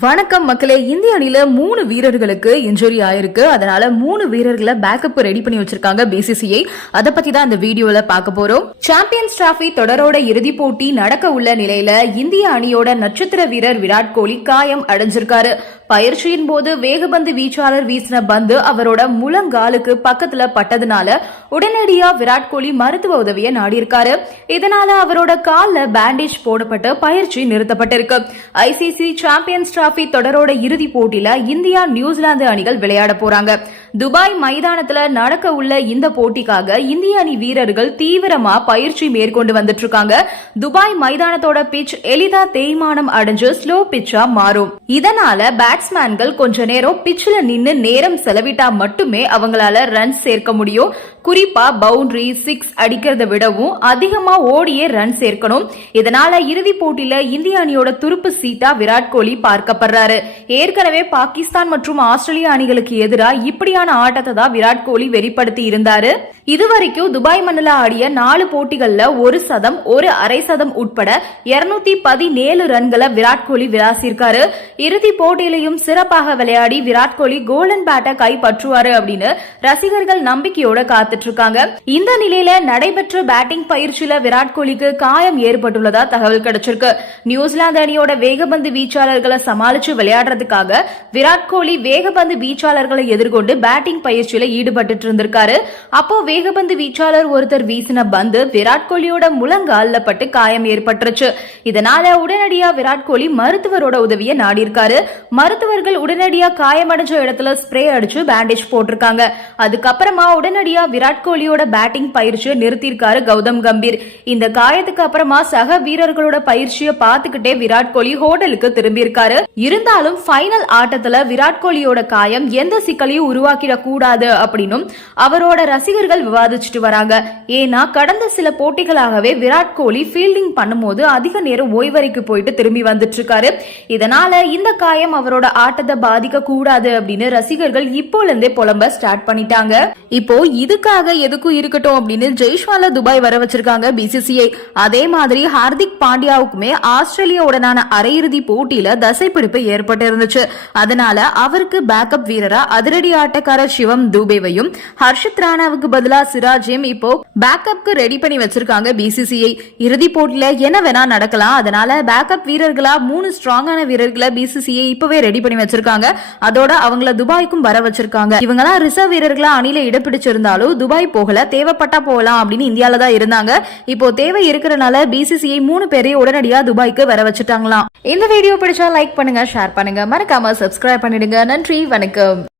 வணக்கம் மக்களே இந்திய அணியில மூணு வீரர்களுக்கு இன்ஜுரி ஆயிருக்கு. அதனால மூணு வீரர்களை பேக்கப் ரெடி பண்ணி வச்சிருக்காங்க பிசிசிஐ அதை பத்தி தான் இந்த வீடியோல பார்க்க போறோம். சாம்பியன்ஸ் டிராபி தொடரோட இறுதிப் போட்டி நடக்க உள்ள நிலையில இந்திய அணியோட நட்சத்திர வீரர் விராட் கோலி காயம் அடைஞ்சிருக்காரு. பயிற்சியின் போது வேகபந்து வீச்சாளர் வீசின பந்து அவரோட முழங்காலுக்கு பக்கத்துல பட்டதுனால உடனடியா விராட் கோலி மருத்துவ உதவியை நாடியிருக்காரு. இதனால அவரோட கால்ல பேண்டேஜ் போடப்பட்டு பயிற்சி நிறுத்தப்பட்டிருக்கு. ஐசிசி சாம்பியன்ஸ் டிராபி தொடரோட இறுதி போட்டியில இந்தியா நியூசிலாந்து அணிகள் விளையாட போறாங்க. துபாய் மைதானத்துல நடக்க உள்ள இந்த போட்டிக்காக இந்திய அணி வீரர்கள் தீவிரமா பயிற்சி மேற்கொண்டு வந்துட்டு இருக்காங்க துபாய் மைதானத்தோட பிச் எளிதா தேய்மானம் அடைஞ்சு ஸ்லோ பிச்சா மாறும். இதனால பேட்ஸ்மேன்கள் கொஞ்ச நேரம் பிச்சில் நின்னு நேரம் செலவிட்டா மட்டுமே அவங்களால ரன் சேர்க்க முடியும். குறிப்பா பவுண்டரி சிக்ஸ் அடிக்கிறத விடவும் அதிகமா ஓடியே ரன் சேர்க்கணும். இதனால இறுதி போட்டியில இந்திய அணியோட துருப்பு சீட்டா விராட் கோலி பார்க்கப்படுறாரு. ஏற்கனவே பாகிஸ்தான் மற்றும் ஆஸ்திரேலியா அணிகளுக்கு எதிராக இப்படியான ஆட்டத்தை தான் விராட் கோலி வெளிப்படுத்தி இருந்தாரு. இதுவரைக்கும் துபாய் மண்ணில் ஆடிய நாலு போட்டிகள்ல ஒரு சதம் ஒரு அரை சதம் உட்பட இருநூத்தி பதினேழு ரன்களை விராட் கோலி விளாசியிருக்காரு இறுதி போட்டியிலையும் சிறப்பாக விளையாடி விராட் கோலி கோல்டன் பேட்டை கைப்பற்றுவாரு அப்படின்னு ரசிகர்கள் நம்பிக்கையோட காத்துட்டு இருக்காங்க இந்த நிலையில நடைபெற்ற பேட்டிங் பயிற்சியில விராட் கோலிக்கு காயம் ஏற்பட்டுள்ளதா தகவல் கிடைச்சிருக்கு. நியூசிலாந்து அணியோட வேகபந்து வீச்சாளர்களை சமாளிச்சு விளையாடுறதுக்காக விராட் கோலி வேகபந்து வீச்சாளர்களை எதிர்கொண்டு பேட்டிங் பயிற்சியில ஈடுபட்டு இருந்திருக்காரு அப்போ வேகபந்து வீச்சாளர் ஒருத்தர் வீசின பந்து விராட் கோலியோட முழங்கால்ல பட்டு காயம் ஏற்பட்டுருச்சு. இதனால உடனடியா விராட் கோலி மருத்துவரோட உதவியை நாடியிருக்காரு. மருத்துவர்கள் உடனடியா காயமடைஞ்ச இடத்துல ஸ்ப்ரே அடிச்சு பேண்டேஜ் போட்டிருக்காங்க. அதுக்கப்புறமா உடனடியா விராட் கோலியோட பேட்டிங் பயிற்சியை நிறுத்தியிருக்காரு கௌதம் கம்பீர். இந்த காயத்துக்கு அப்புறமா சக வீரர்களோட பயிற்சியை பார்த்துக்கிட்டே விராட் கோலி ஹோட்டலுக்கு திரும்பியிருக்காரு. இருந்தாலும் ஃபைனல் ஆட்டத்துல விராட் கோலியோட காயம் எந்த சிக்கலையும் உருவாக்கிடக்கூடாது அப்படின்னும் அவரோட ரசிகர்கள் விவாதிச்சுட்டு வராங்க. ஏன்னா கடந்த சில போட்டிகளாகவே விராட் கோலி ஃபீல்டிங் பண்ணும்போது அதிக நேரம் ஓய்வறைக்கு போயிட்டு திரும்பி வந்துட்டு இருக்காரு இதனால இந்த காயம் அவரோட ஆட்டத்தை பாதிக்க கூடாது அப்படின்னு ரசிகர்கள் இப்போல இருந்தே புலம்ப ஸ்டார்ட் பண்ணிட்டாங்க. இப்போ இதுக்காக எதுக்கும் இருக்கட்டும் அப்படின்னு ஜெய்ஷ்வால துபாய் வர வச்சிருக்காங்க பிசிசிஐ அதே மாதிரி ஹார்திக் பாண்டியாவுக்குமே ஆஸ்திரேலியாவுடனான அரையிறுதி போட்டியில தசைப்பிடிப்பு ஏற்பட்டு இருந்துச்சு அதனால அவருக்கு பேக்கப் வீரரா அதிரடி ஆட்டக்காரர் சிவம் தூபேவையும் ஹர்ஷித் ராணாவுக்கு பதிலா சிராஜையும் இப்போ பேக்கப்க்கு ரெடி பண்ணி வச்சிருக்காங்க பிசிசிஐ இறுதி போட்டியில என்ன வேணா நடக்கலாம். அதனால பேக்கப் வீரர்களா மூணு ஸ்ட்ராங்கான வீரர்களை பிசிசிஐ இப்பவே ரெடி பண்ணி வச்சிருக்காங்க. அதோட அவங்கள துபாய்க்கும் வர வச்சிருக்காங்க. இவங்கெல்லாம் ரிசர்வ் வீரர்களா அணில இடப்பிடிச்சிருந்தாலும் துபாய் போகல தேவைப்பட்டா போகலாம் அப்படின்னு இந்தியால தான் இருந்தாங்க. இப்போ தேவை இருக்கிறனால பிசிசிஐ மூணு பேரையும் உடனடியா துபாய்க்கு வர வச்சுட்டாங்களாம். இந்த வீடியோ பிடிச்சா லைக் பண்ணுங்க ஷேர் பண்ணுங்க. மறக்காம சப்ஸ்கிரைப் பண்ணிடுங்க. நன்றி வணக்கம்.